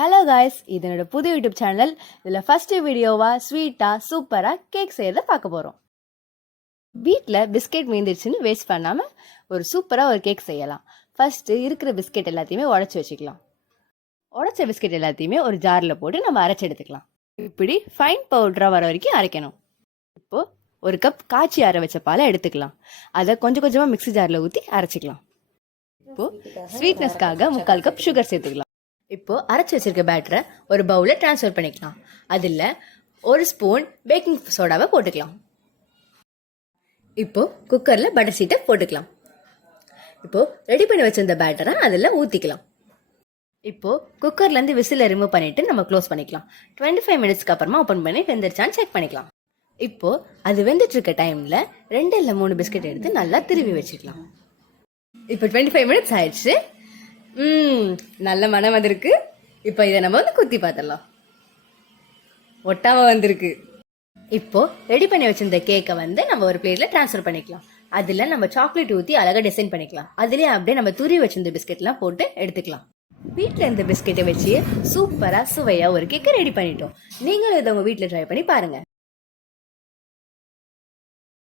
Hello guys, இது என்னோட புது யூடியூப் சேனல். இதில் ஃபஸ்ட்டு வீடியோவாக ஸ்வீட்டாக சூப்பராக கேக் செய்கிறத பார்க்க போகிறோம். வீட்டில் பிஸ்கெட் மீந்துருச்சுன்னு வேஸ்ட் பண்ணாமல் ஒரு சூப்பராக ஒரு கேக் செய்யலாம். ஃபஸ்ட்டு இருக்கிற பிஸ்கெட் எல்லாத்தையுமே உடச்சி வச்சுக்கலாம். உடச்ச பிஸ்கெட் எல்லாத்தையுமே ஒரு ஜாரில் போட்டு நம்ம அரைச்சி எடுத்துக்கலாம். இப்படி ஃபைன் பவுடராக வர வரைக்கும் அரைக்கணும். இப்போது ஒரு கப் காய்ச்சி அரை வச்ச பாலை எடுத்துக்கலாம். அதை கொஞ்சம் கொஞ்சமாக மிக்ஸி ஜாரில் ஊற்றி அரைச்சிக்கலாம். இப்போது ஸ்வீட்னஸ்க்காக 3/4 கப் சுகர் சேர்த்துக்கலாம். இப்போ அரைச்சி வச்சிருக்க பேட்டரை ஒரு பவுலில் ட்ரான்ஸ்ஃபர் பண்ணிக்கலாம். அதில் 1 ஸ்பூன் பேக்கிங் சோடாவை போட்டுக்கலாம். இப்போ குக்கரில் பட்டர் ஷீட்டை போட்டுக்கலாம். இப்போ ரெடி பண்ணி வச்சிருந்த பேட்டரை அதில் ஊற்றிக்கலாம். இப்போ குக்கர்லேருந்து விசிலை ரிமூவ் பண்ணிட்டு நம்ம க்ளோஸ் பண்ணிக்கலாம். 25 மினிட்ஸ்க்கு அப்புறமா ஓப்பன் பண்ணி வெந்துருச்சான்னு செக் பண்ணிக்கலாம். இப்போ அது வெந்துட்டு இருக்க டைமில் 2 இல்லை 3 பிஸ்கெட் எடுத்து நல்லா திருவி வச்சுக்கலாம். இப்போ 25 மினிட்ஸ் ஆயிடுச்சு. நல்ல மனம் வந்திருக்கு. இப்போ இதை நம்ம குத்தி பார்த்துடலாம். ஒட்டாம வந்திருக்கு. இப்போ ரெடி பண்ணி வச்சிருந்த கேக்கை நம்ம ஒரு பிளேட்ல டிரான்ஸ்ஃபர் பண்ணிக்கலாம். அதுல நம்ம சாக்லேட் ஊற்றி அழகா டிசைன் பண்ணிக்கலாம். அதுலயே அப்படியே நம்ம துருவி வச்சிருந்த பிஸ்கெட்லாம் போட்டு எடுத்துக்கலாம். வீட்டில் இந்த பிஸ்கெட்டை வச்சு சூப்பரா சுவையா ஒரு கேக்கை ரெடி பண்ணிட்டோம். நீங்களும் இதை உங்க வீட்டில் ட்ரை பண்ணி பாருங்க.